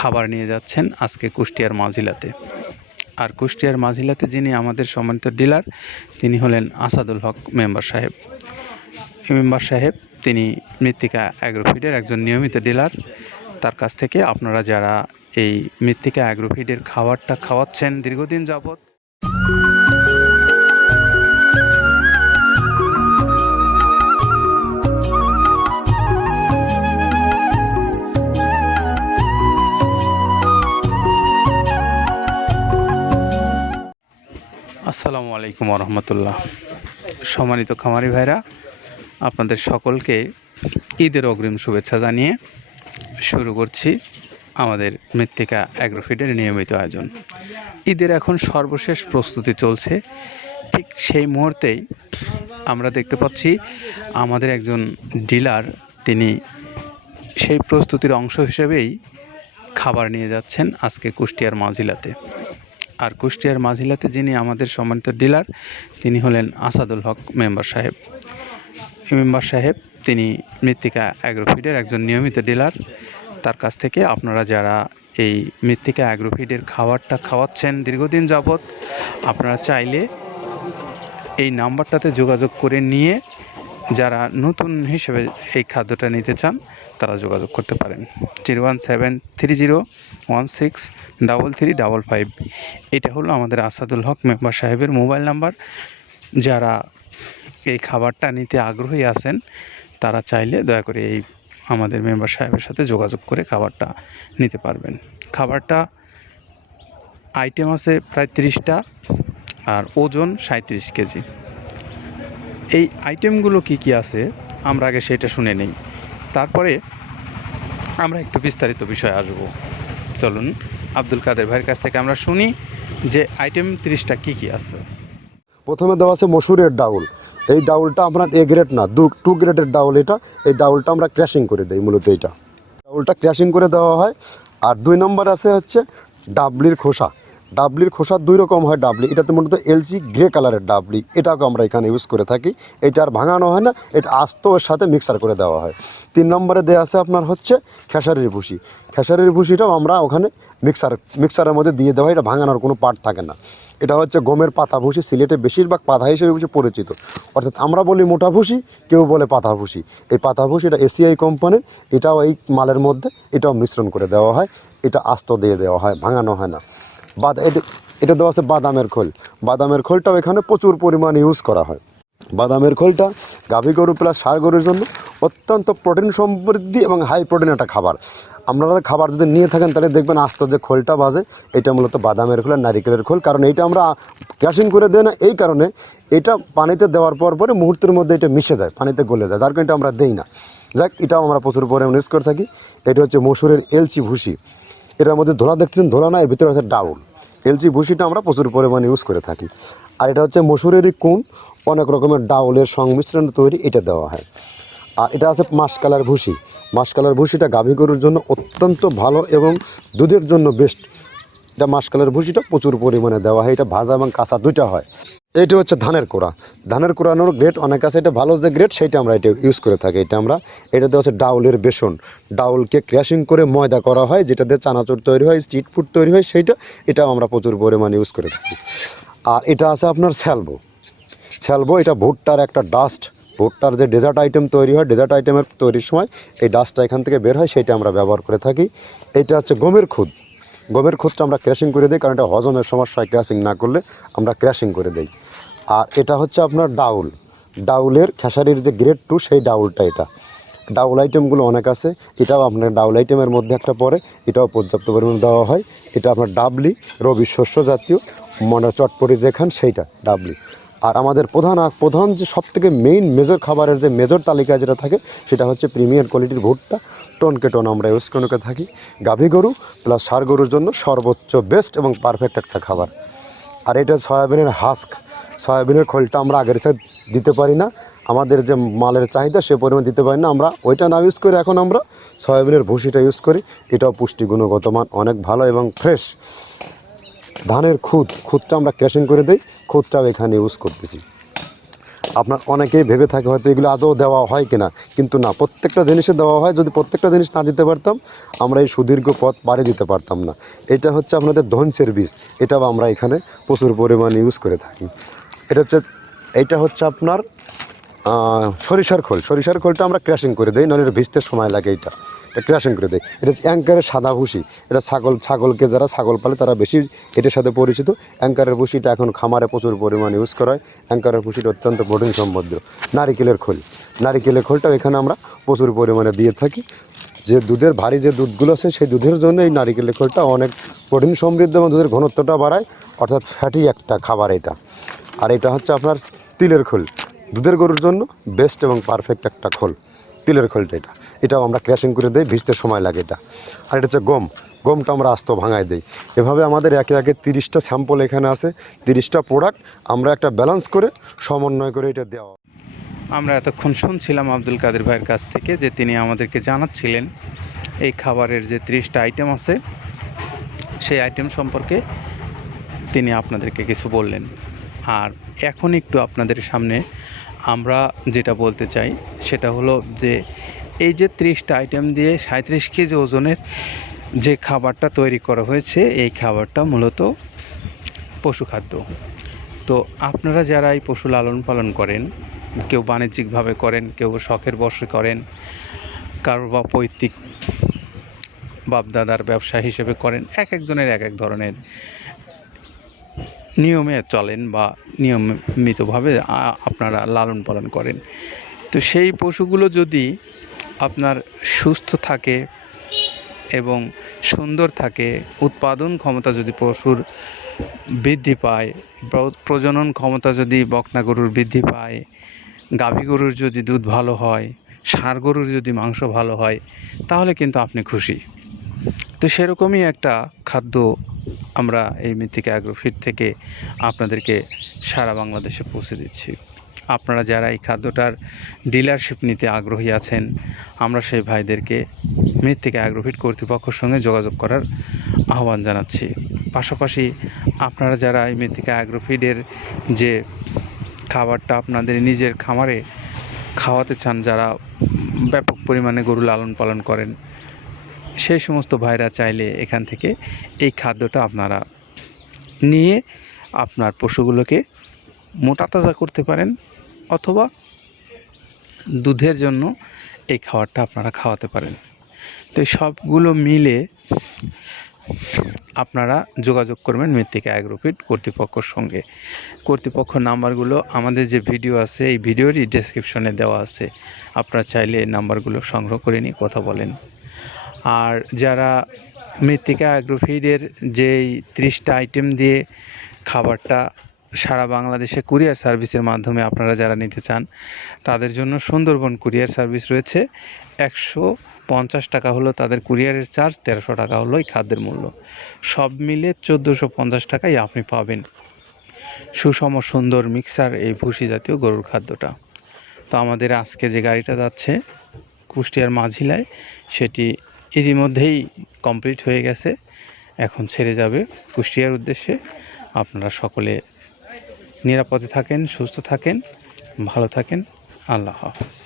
খাবার নিয়ে যাচ্ছেন আজকে কুষ্টিয়ার মাঝিলাতে। আর কুষ্টিয়ার মাঝিলাতে যিনি আমাদের সম্মানিত ডিলার, তিনি হলেন আসাদুল হক মেম্বার সাহেব। মেম্বার সাহেব তিনি মৃত্তিকা অ্যাগ্রোফিডের একজন নিয়মিত ডিলার। তার কাছ থেকে আপনারা যারা এই মৃত্তিকা অ্যাগ্রোফিডের খাবারটা খাওয়াচ্ছেন দীর্ঘদিন যাবৎ, আসসালামু আলাইকুম রহমতুল্লাহ। সম্মানিত খামারি ভাইরা, আপনাদের সকলকে ঈদের অগ্রিম শুভেচ্ছা জানিয়ে শুরু করছি আমাদের মৃত্তিকা অ্যাগ্রোফিডের নিয়মিত আয়োজন। ঈদের এখন সর্বশেষ প্রস্তুতি চলছে, ঠিক সেই মুহূর্তেই আমরা দেখতে পাচ্ছি আমাদের একজন ডিলার, তিনি সেই প্রস্তুতির অংশ হিসেবেই খাবার নিয়ে যাচ্ছেন আজকে কুষ্টিয়ার মাঝিলাতে। আর কুষ্টিয়ার মাঝিলাতে যিনি আমাদের সম্মানিত ডিলার, তিনি হলেন আসাদুল হক মেম্বার সাহেব। মেম্বার সাহেব তিনি মৃত্তিকা অ্যাগ্রোফিডের একজন নিয়মিত ডিলার। তার কাছ থেকে আপনারা যারা এই মৃত্তিকা অ্যাগ্রোফিডের খাবারটা খাওয়াচ্ছেন দীর্ঘদিন যাবৎ, আপনারা চাইলে এই নাম্বারটাতে যোগাযোগ করে নিয়ে যারা নতুন হিসেবে এই খাদ্যটা নিতে চান তারা যোগাযোগ করতে পারেন। 01730163355। এটা হলো আমাদের আসাদুল হক মেম্বার সাহেবের মোবাইল নাম্বার। যারা এই খাবারটা নিতে আগ্রহী আছেন তারা চাইলে দয়া করে এই আমাদের মেম্বার সাহেবের সাথে যোগাযোগ করে খাবারটা নিতে পারবেন। খাবারটা আইটেম আছে প্রায় 30টা, আর ওজন 37 কেজি। এই আইটেমগুলো কি কি আছে আমরা আগে সেটা শুনে নেই, তারপরে আমরা একটু বিস্তারিত বিষয়ে আসবো। চলুন আব্দুল কাদের ভাইয়ের কাছ থেকে আমরা শুনি যে আইটেম 30টা কি কি আছে। প্রথমে দেওয়া আছে মসুরের ডাউল। এই ডাউলটা আপনার এ গ্রেড না, 2 গ্রেডের ডাউল এটা। এই ডাউলটা আমরা ক্র্যাশিং করে দিই, মূলত এইটা ডাউলটা ক্র্যাশিং করে দেওয়া হয়। আর 2 নম্বর আছে হচ্ছে ডাবলির খোসা। ডাবলির খোসা 2 রকম হয় ডাবলি, এটাতে মূলত এলসি গ্রে কালারের ডাবলি, এটাকে আমরা এখানে ইউজ করে থাকি। এটা আর ভাঙানো হয় না, এটা আস্ত ওর সাথে মিক্সার করে দেওয়া হয়। 3 নম্বরে দেওয়া আছে আপনার হচ্ছে খেসারির ভুসি। খেসারির ভুসিটাও আমরা ওখানে মিক্সারের মধ্যে দিয়ে দেওয়া হয়, এটা ভাঙানোর কোনো পার্ট থাকে না। এটা হচ্ছে গমের পাতা ভুসি, সিলেটে বেশিরভাগ পাতা হিসেবে পরিচিত। অর্থাৎ আমরা বলি মোটা ভুসি, কেউ বলে পাতা ভুসি। এই পাতা ভুসি এটা এসিআই কোম্পানির, এটাও এই মালের মধ্যে এটাও মিশ্রণ করে দেওয়া হয়। এটা আস্ত দিয়ে দেওয়া হয়, ভাঙানো হয় না। এটা দেওয়া আছে বাদামের খোল। বাদামের খোলটাও এখানে প্রচুর পরিমাণে ইউজ করা হয়। বাদামের খোলটা গাভী গরু প্লাস ষাঁড় গরুর জন্য অত্যন্ত প্রোটিন সমৃদ্ধি এবং হাই প্রোটিন একটা খাবার। আপনারা খাবার যদি নিয়ে থাকেন তাহলে দেখবেন আস্ত যে খোলটা বাজে, এটা মূলত বাদামের খোল আর নারিকেলের খোল। কারণ এইটা আমরা ক্র্যাশিং করে দেয় না, এই কারণে এটা পানিতে দেওয়ার পরে মুহূর্তের মধ্যে এটা মিশে যায়, পানিতে গলে যায়, যার কারণে এটা আমরা দেই না। যাক, এটাও আমরা প্রচুর পরিমাণে ইউজ করে থাকি। এটা হচ্ছে মসুরের এলচি ভুসি। এটার মধ্যে ধোলা দেখছেন, ধোলা না, এর ভিতরে আছে ডাউল। এলচি ভুসিটা আমরা প্রচুর পরিমাণে ইউজ করে থাকি। আর এটা হচ্ছে মসুরেরই কুন, অনেক রকমের ডাউলের সংমিশ্রণ তৈরি, এটা দেওয়া হয়। আর এটা আছে মাসকালার ভুসি। মাসকালার ভুসিটা গাভী গরুর জন্য অত্যন্ত ভালো এবং দুধের জন্য বেস্ট। এটা মাসকালার ভুসিটা প্রচুর পরিমাণে দেওয়া হয়, এটা ভাজা এবং কাঁচা দুইটা হয়। এইটা হচ্ছে ধানের কোড়া। ধানের কোড়ানোর গ্রেড অনেক আছে, এটা ভালো যে গ্রেড সেইটা আমরা এটা ইউজ করে থাকি। এটা দেওয়া হচ্ছে ডাউলের বেসন। ডাউলকে ক্র্যাশিং করে ময়দা করা হয়, যেটা দিয়ে চানাচুর তৈরি হয়, স্ট্রিট ফুড তৈরি হয়, এটাও আমরা প্রচুর পরিমাণে ইউজ করে থাকি। আর এটা আছে আপনার স্যালবো। এটা ভুট্টার একটা ডাস্ট। ভুট্টার যে ডেজার্ট আইটেম তৈরি হয়, ডেজার্ট আইটেমের তৈরির সময় এই ডাস্টটা এখান থেকে বের হয়, সেটা আমরা ব্যবহার করে থাকি। এটা হচ্ছে গমের খুদ। গমের খুদটা আমরা ক্র্যাশিং করে দিই, কারণ এটা হজমের সমস্যা হয়, ক্র্যাশিং না করলে আমরা ক্র্যাশিং করে দিই। আর এটা হচ্ছে আপনার ডাউলের খেসারির যে গ্রেড 2 সেই ডাউলটা। এটা ডাউল আইটেমগুলো অনেক আছে, এটাও আপনার ডাউল আইটেমের মধ্যে একটা পড়ে, এটাও পর্যাপ্ত পরিমাণে দেওয়া হয়। এটা আপনার ডাবলি, রবি শস্য জাতীয়, মানে চটপটি যে খান সেইটা ডাবলি। আর আমাদের প্রধান যে সবথেকে মেজর খাবারের যে মেজর তালিকায় যেটা থাকে, সেটা হচ্ছে প্রিমিয়ার কোয়ালিটির ভুট্টা। টনকে টন আমরা ইউজ করে থাকি। গাভী গরু প্লাস ষাঁড় গরুর জন্য সর্বোচ্চ বেস্ট এবং পারফেক্ট একটা খাবার। আর এটা সয়াবিনের হাস্ক। সয়াবিনের খোলটা আমরা আগের চাই দিতে পারি না, আমাদের যে মালের চাহিদা সে পরিমাণ দিতে পারি না, আমরা ওইটা না ইউজ করে এখন আমরা সয়াবিনের ভুসিটা ইউজ করি। এটাও পুষ্টি গুণগত মান অনেক ভালো এবং ফ্রেশ। ধানের খুদটা আমরা ক্র্যাশিং করে দিই, খুদটাও এখানে ইউজ করতেছি। আপনার অনেকেই ভেবে থাকে হয়তো এগুলো আদৌ দেওয়া হয় কিনা, কিন্তু না, প্রত্যেকটা জিনিসে দেওয়া হয়। যদি প্রত্যেকটা জিনিস না দিতে পারতাম আমরা এই সুদীর্ঘ পথ পাড়ি দিতে পারতাম না। এটা হচ্ছে আপনাদের ধনচের বীজ, এটাও আমরা এখানে প্রচুর পরিমাণে ইউজ করে থাকি। এটা হচ্ছে আপনার সরিষার খোল। সরিষার খোলটা আমরা ক্র্যাশিং করে দিই, নাহলে এটা ভিজতে সময় লাগে। এটা ক্র্যাশিং করে দেয়। এটা হচ্ছে অ্যাঙ্কারের সাদা ভুসি। এটা ছাগলকে যারা ছাগল পালে তারা বেশি এটার সাথে পরিচিত। অ্যাঙ্কারের ভুসিটা এখন খামারে প্রচুর পরিমাণে ইউজ করা হয়। অ্যাঙ্কারের ভুসিটা অত্যন্ত প্রোটিন সমৃদ্ধ। নারিকেলের খোলটাও এখানে আমরা প্রচুর পরিমাণে দিয়ে থাকি। যে দুধের ভারী যে দুধগুলো আছে সেই দুধের জন্য এই নারিকেলের খোলটা অনেক প্রোটিন সমৃদ্ধ এবং দুধের ঘনত্বটা বাড়ায়, অর্থাৎ ফ্যাটি একটা খাবার এটা। আর এটা হচ্ছে আপনার তিলের খোল, দুধের গরুর জন্য বেস্ট এবং পারফেক্ট একটা খোল, তিলের খোলটা। এটাও আমরা ক্র্যাশিং করে দিই, ভিজতে সময় লাগে এটা। আর এটা হচ্ছে গমটা আমরা আস্ত ভাঙায় দিই। এভাবে আমাদের একে একে 30টা স্যাম্পল এখানে আছে, 30টা প্রোডাক্ট আমরা একটা ব্যালেন্স করে সমন্বয় করে এটা দেওয়া। আমরা এতক্ষণ শুনছিলাম আব্দুল কাদের ভাইয়ের কাছ থেকে, যে তিনি আমাদেরকে জানাচ্ছিলেন এই খাবারের যে 30টা আইটেম আছে সেই আইটেম সম্পর্কে তিনি আপনাদেরকে কিছু বললেন। আর এখন একটু আপনাদের সামনে আমরা যেটা বলতে চাই সেটা হলো যে এই যে 30টা আইটেম দিয়ে 37 কেজি ওজনের যে খাবারটা তৈরি করা হয়েছে, এই খাবারটা মূলত পশু খাদ্য। তো আপনারা যারা এই পশু লালন পালন করেন, কেউ বাণিজ্যিকভাবে করেন, কেউ শখের বশে করেন, কারো বা পৈতৃক বাপদাদার ব্যবসা হিসেবে করেন, এক একজনের এক এক ধরনের নিয়মে চলেন বা নিয়মিতভাবে আপনারা লালন পালন করেন। তো সেই পশুগুলো যদি আপনার সুস্থ থাকে এবং সুন্দর থাকে, উৎপাদন ক্ষমতা যদি পশুর বৃদ্ধি পায়, প্রজনন ক্ষমতা যদি বকনা গরুর বৃদ্ধি পায়, গাভী গরুর যদি দুধ ভালো হয়, ষাঁড় গরুর যদি মাংস ভালো হয়, তাহলে কিন্তু আপনি খুশি। তো সেরকমই একটা খাদ্য আমরা এই মৃত্তিকা অ্যাগ্রোফিট থেকে আপনাদেরকে সারা বাংলাদেশে পৌঁছে দিচ্ছি। আপনারা যারা এই খাদ্যটার ডিলারশিপ নিতে আগ্রহী আছেন, আমরা সেই ভাইদেরকে মৃত্তিকা অ্যাগ্রোফিট কর্তৃপক্ষের সঙ্গে যোগাযোগ করার আহ্বান জানাচ্ছি। পাশাপাশি আপনারা যারা এই মৃত্তিকা অ্যাগ্রোফিডের যে খাবারটা আপনাদের নিজের খামারে খাওয়াতে চান, যারা ব্যাপক পরিমাণে গরু লালন পালন করেন, সেই সমস্ত ভাইরা চাইলে এখান থেকে এই খাদ্যটা আপনারা নিয়ে আপনার পশুগুলোকে মোটা তাজা করতে পারেন, অথবা দুধের জন্য এই খাবারটা আপনারা খাওয়াতে পারেন। তো এই সবগুলো মিলে আপনারা যোগাযোগ করবেন মৃত্তিকা অ্যাগ্রোফিট কর্তৃপক্ষের সঙ্গে। কর্তৃপক্ষ নাম্বারগুলো আমাদের যে ভিডিও আছে এই ভিডিওরই ডেসক্রিপশনে দেওয়া আছে, আপনারা চাইলে এই নাম্বারগুলো সংগ্রহ করে নিয়ে কথা বলেন। আর যারা মৃত্তিকা অ্যাগ্রোফিডের যেই 30টা আইটেম দিয়ে খাবারটা সারা বাংলাদেশে কুরিয়ার সার্ভিসের মাধ্যমে আপনারা যারা নিতে চান, তাদের জন্য সুন্দরবন কুরিয়ার সার্ভিস রয়েছে। 150 টাকা হলো তাদের কুরিয়ারের চার্জ, 1300 টাকা হলো এই খাদ্যের মূল্য। সব মিলে 1450 টাকায় আপনি পাবেন সুষম সুন্দর মিক্সার এই ভুসি জাতীয় গরুর খাদ্যটা। তো আমাদের আজকে যে গাড়িটা যাচ্ছে কুষ্টিয়ার মাঝিলায়, সেটি ইতিমধ্যেই কমপ্লিট হয়ে গেছে, এখন ছেড়ে যাবে কুষ্টিয়ার উদ্দেশ্যে। আপনারা সকলে নিরাপদে থাকেন, সুস্থ থাকেন, ভালো থাকেন। আল্লাহ হাফেজ।